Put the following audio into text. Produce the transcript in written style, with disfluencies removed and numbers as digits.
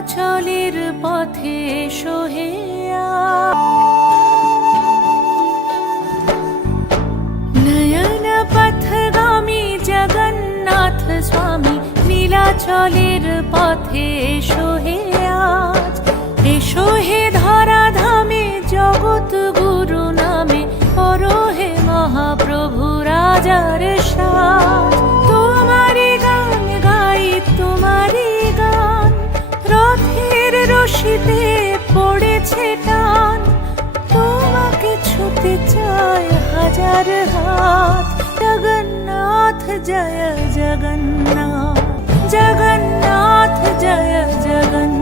নীলাচলের পথে সোহে নয়ন পথগামী জগন্নাথ স্বামী নীলাচলের পথে সোহে আজ এসো হে ধরা ধামে জগৎ গুরু নামে পরহে মহাপ্রভু রাজার সাজ তোমারি গান গাই তোমারি গান রথের রশিতে পড়েছে টান তোমাকে ছুতে চায় হাজার হাত জগন্নাথ জয় জগন্নাথ জগন্নাথ জয় জগন্নাথ।